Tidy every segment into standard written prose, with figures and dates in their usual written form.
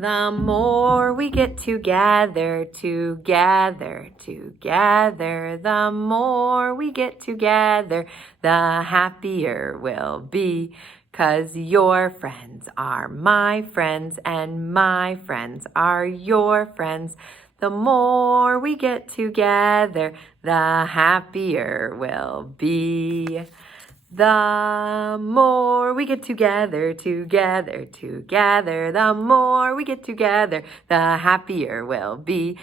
The more we get together, together, the more we get together, the happier we'll be. 'Cause your friends are my friends and my friends are your friends. The more we get together, the happier we'll be. The more we get together, the more we get together, the happier we'll be.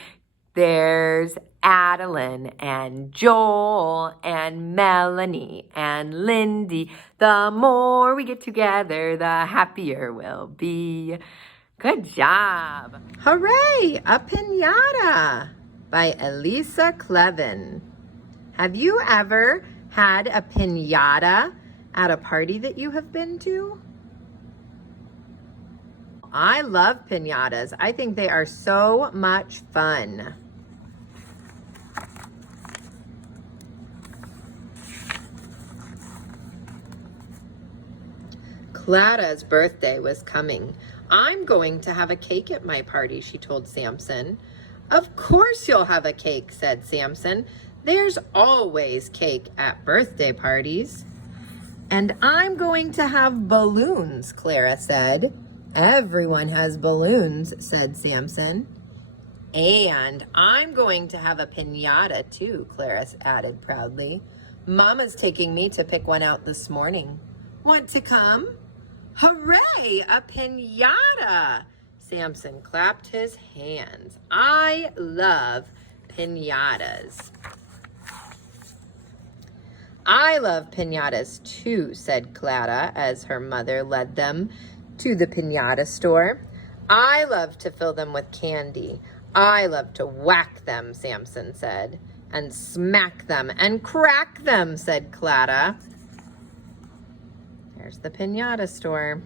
There's Adeline and Joel and Melanie and Lindy. The more we get together, the happier we'll be. Good job. Hooray! A Piñata by Elisa Clevin. Have you ever had a piñata at a party that you have been to? I love piñatas. I think they are so much fun. Clara's birthday was coming. I'm going to have a cake at my party, she told Samson. Of course you'll have a cake, said Samson. There's always cake at birthday parties. And I'm going to have balloons, Clara said. Everyone has balloons, said Samson. And I'm going to have a piñata too, Clara added proudly. Mama's taking me to pick one out this morning. Want to come? Hooray, a piñata! Samson clapped his hands. I love piñatas. I love piñatas too, said Clara as her mother led them to the piñata store. I love to fill them with candy. I love to whack them, Samson said, and smack them and crack them, said Clara. There's the piñata store.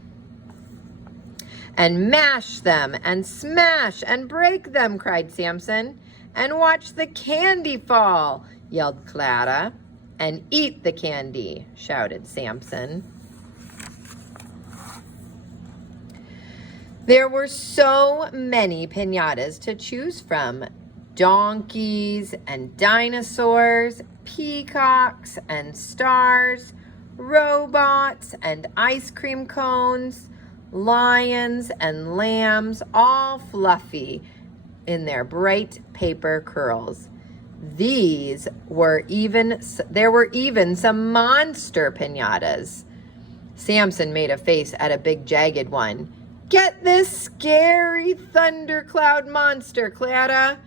And mash them and smash and break them, cried Samson. And watch the candy fall, yelled Clara. And eat the candy, shouted Samson. There were so many piñatas to choose from. Donkeys and dinosaurs, peacocks and stars, robots and ice cream cones, lions and lambs, all fluffy in their bright paper curls. There were even some monster piñatas. Samson made a face at a big jagged one. Get this scary thundercloud monster, Clara.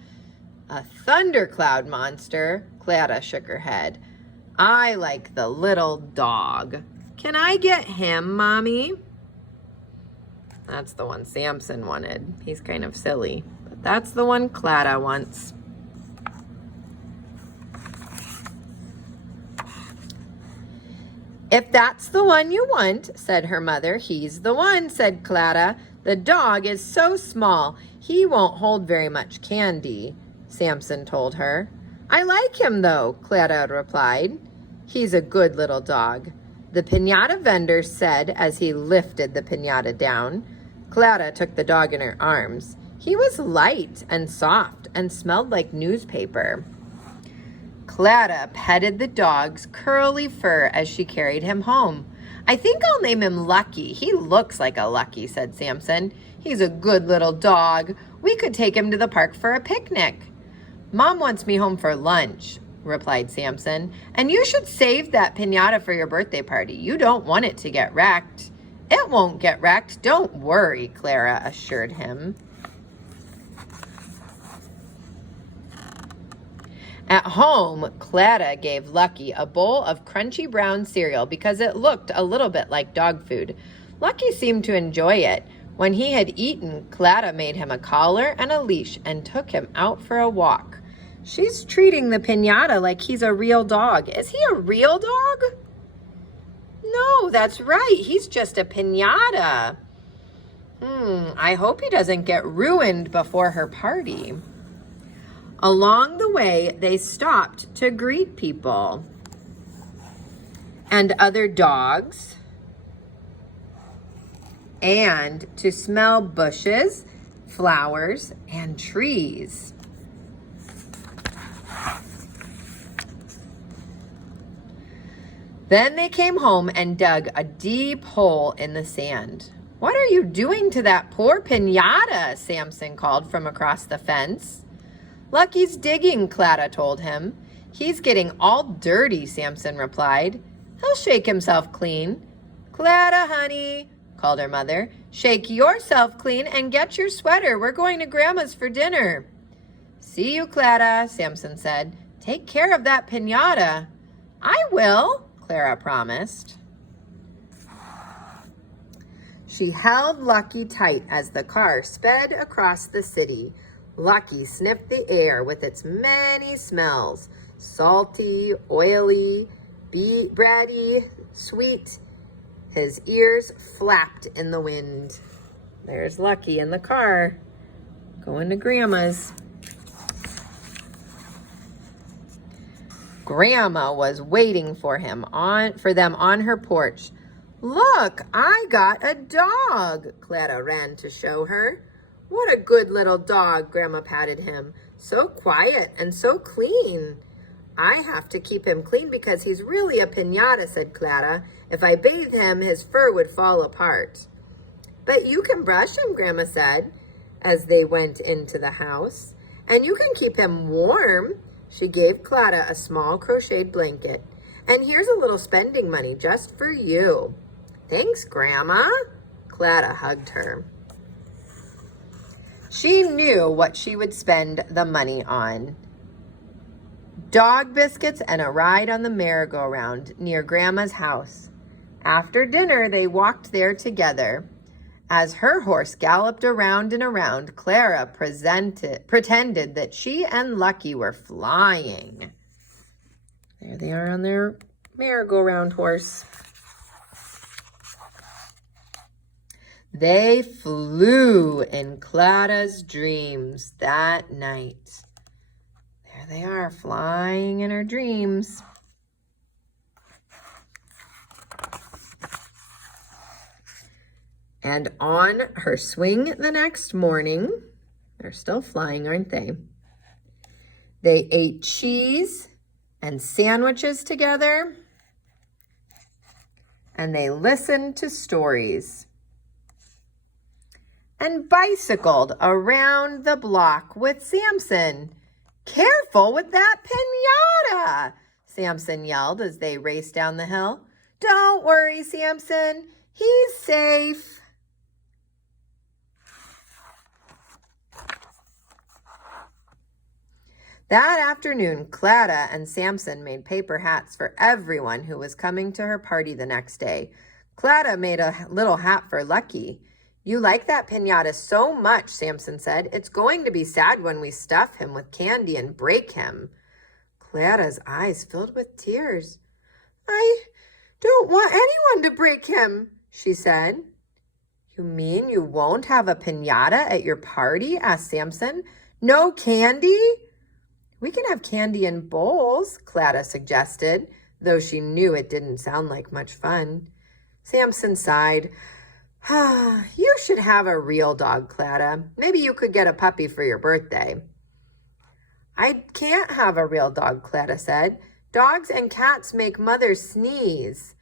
A thundercloud monster? Clara shook her head. I like the little dog. Can I get him, Mommy? That's the one Samson wanted. He's kind of silly, but that's the one Clara wants. If that's the one you want, said her mother, he's the one, said Clara. The dog is so small, he won't hold very much candy, Samson told her. I like him, though, Clara replied. He's a good little dog, the piñata vendor said as he lifted the piñata down. Clara took the dog in her arms. He was light and soft and smelled like newspaper. Clara petted the dog's curly fur as she carried him home. I think I'll name him Lucky. He looks like a Lucky, said Samson. He's a good little dog. We could take him to the park for a picnic. Mom wants me home for lunch, replied Samson. And you should save that piñata for your birthday party. You don't want it to get wrecked. It won't get wrecked. Don't worry, Clara assured him. At home, Clara gave Lucky a bowl of crunchy brown cereal because it looked a little bit like dog food. Lucky seemed to enjoy it. When he had eaten, Clara made him a collar and a leash and took him out for a walk. She's treating the piñata like he's a real dog. Is he a real dog? No, that's right. He's just a piñata. I hope he doesn't get ruined before her party. Along the way, they stopped to greet people and other dogs and to smell bushes flowers, and trees. Then they came home and dug a deep hole in the sand. "What are you doing to that poor piñata?" Samson called from across the fence. "Lucky's digging," Clara told him. "He's getting all dirty," Samson replied. "He'll shake himself clean." "Clara, honey," called her mother, "shake yourself clean and get your sweater. We're going to Grandma's for dinner." "See you, Clara," Samson said. "Take care of that piñata." "I will," Clara promised. She held Lucky tight as the car sped across the city. Lucky sniffed the air with its many smells: salty, oily, bready, sweet. His ears flapped in the wind. There's Lucky in the car, going to Grandma's. Grandma was waiting for them on her porch. "Look, I got a dog," Clara ran to show her. "What a good little dog," Grandma patted him. "So quiet and so clean." "I have to keep him clean because he's really a piñata," said Clara. "If I bathe him, his fur would fall apart." "But you can brush him," Grandma said as they went into the house. "And you can keep him warm." She gave Clara a small crocheted blanket. "And here's a little spending money just for you." "Thanks, Grandma." Clara hugged her. She knew what she would spend the money on. Dog biscuits and a ride on the merry-go-round near Grandma's house. After dinner, they walked there together. As her horse galloped around and around, Clara pretended that she and Lucky were flying. There they are on their merry-go-round horse. They flew in Clara's dreams that night. There they are, flying in her dreams. And on her swing the next morning, they're still flying, aren't they? They ate cheese and sandwiches together, and they listened to stories and bicycled around the block with Samson. "Careful with that piñata," Samson yelled as they raced down the hill. "Don't worry, Samson. He's safe." That afternoon, Clara and Samson made paper hats for everyone who was coming to her party the next day. Clara made a little hat for Lucky. "You like that piñata so much," Samson said. "It's going to be sad when we stuff him with candy and break him." Clara's eyes filled with tears. "I don't want anyone to break him," she said. "You mean you won't have a piñata at your party?" asked Samson. "No candy?" "We can have candy in bowls," Clara suggested, though she knew it didn't sound like much fun. Samson sighed. "You should have a real dog, Clara. Maybe you could get a puppy for your birthday." "I can't have a real dog," Clara said. "Dogs and cats make mothers sneeze."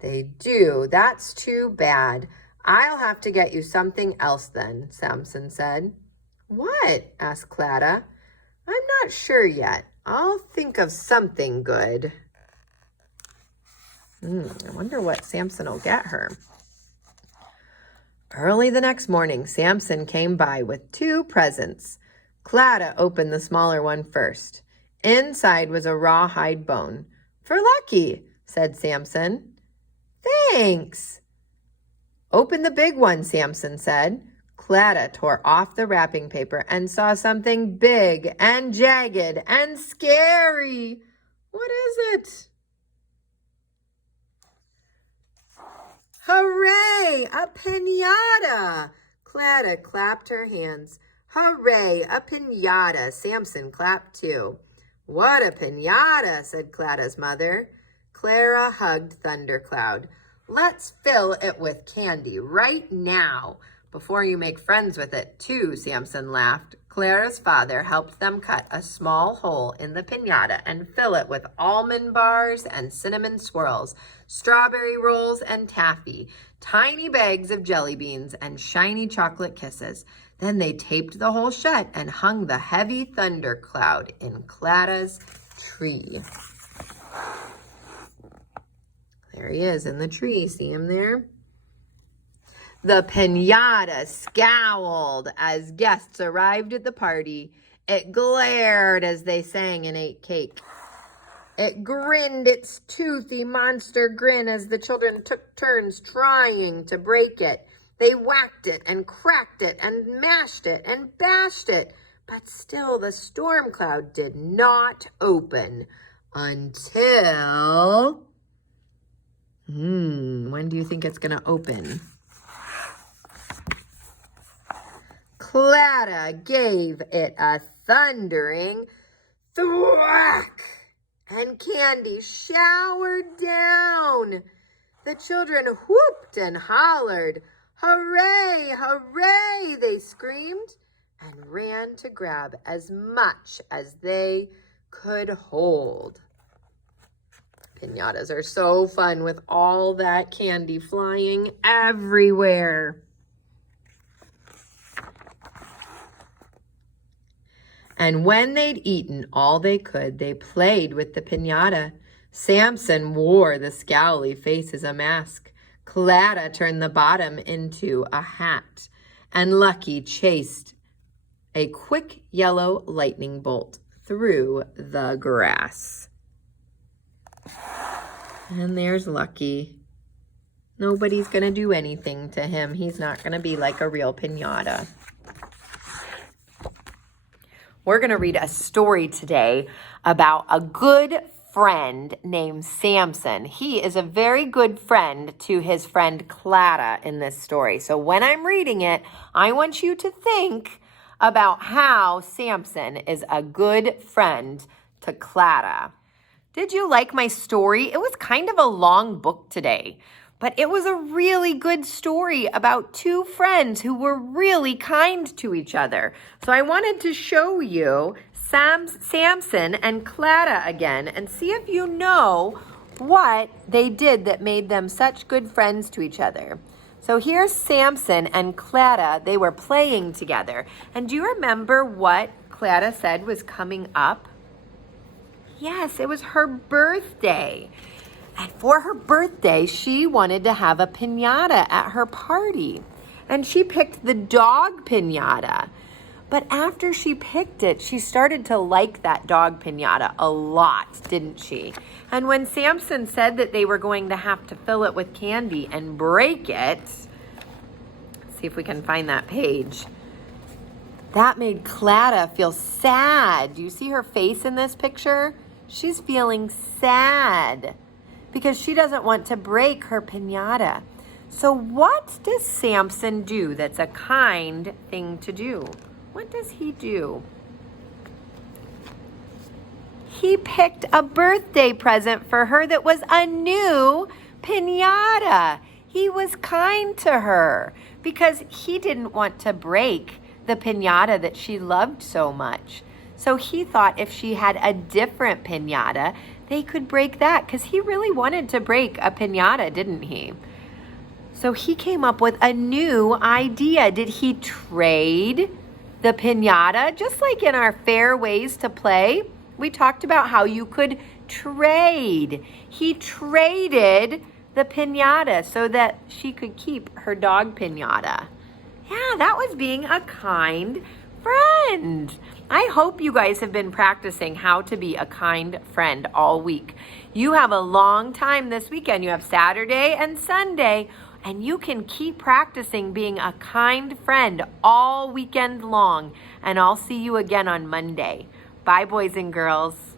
"They do. That's too bad. I'll have to get you something else then," Samson said. "What?" asked Clara. "I'm not sure yet. I'll think of something good." I wonder what Samson will get her. Early the next morning, Samson came by with 2 presents. Clara opened the smaller one first. Inside was a rawhide bone. "For Lucky," said Samson. "Thanks." "Open the big one," Samson said. Clara tore off the wrapping paper and saw something big and jagged and scary. "What is it?" "Hooray, a piñata!" Clara clapped her hands. "Hooray, a piñata!" Samson clapped too. "What a piñata!" said Clara's mother. Clara hugged Thundercloud. "Let's fill it with candy right now. Before you make friends with it, too, Samson laughed. Clara's father helped them cut a small hole in the piñata and fill it with almond bars and cinnamon swirls, strawberry rolls and taffy, tiny bags of jelly beans, and shiny chocolate kisses. Then they taped the hole shut and hung the heavy thundercloud in Clara's tree. There he is in the tree. See him there? The piñata scowled as guests arrived at the party. It glared as they sang and ate cake. It grinned its toothy monster grin as the children took turns trying to break it. They whacked it and cracked it and mashed it and bashed it. But still the storm cloud did not open until... when do you think it's going to open? Clara gave it a thundering thwack, and candy showered down. The children whooped and hollered. Hooray, hooray, they screamed, and ran to grab as much as they could hold. Piñatas are so fun with all that candy flying everywhere. And when they'd eaten all they could, they played with the piñata. Samson wore the scowly face as a mask. Clara turned the bottom into a hat. And Lucky chased a quick yellow lightning bolt through the grass. And there's Lucky. Nobody's going to do anything to him. He's not going to be like a real piñata. We're going to read a story today about a good friend named Samson. He is a very good friend to his friend Clara in this story. So when I'm reading it, I want you to think about how Samson is a good friend to Clara. Did you like my story? It was kind of a long book today, but it was a really good story about two friends who were really kind to each other. So I wanted to show you Samson and Clara again and see if you know what they did that made them such good friends to each other. So here's Samson and Clara. They were playing together. And do you remember what Clara said was coming up? Yes, it was her birthday. And for her birthday, she wanted to have a piñata at her party. And she picked the dog piñata. But after she picked it, she started to like that dog piñata a lot, didn't she? And when Samson said that they were going to have to fill it with candy and break it, see if we can find that page, that made Clara feel sad. Do you see her face in this picture? She's feeling sad because she doesn't want to break her piñata. So what does Samson do that's a kind thing to do? What does he do? He picked a birthday present for her that was a new piñata. He was kind to her because he didn't want to break the piñata that she loved so much. So he thought if she had a different piñata, they could break that because he really wanted to break a piñata, didn't he? So he came up with a new idea. Did he trade the piñata? Just like in our fair ways to play, we talked about how you could trade. He traded the piñata so that she could keep her dog piñata. Yeah, that was being a kind friend. I hope you guys have been practicing how to be a kind friend all week. You have a long time this weekend. You have Saturday and Sunday, and you can keep practicing being a kind friend all weekend long. And I'll see you again on Monday. Bye, boys and girls.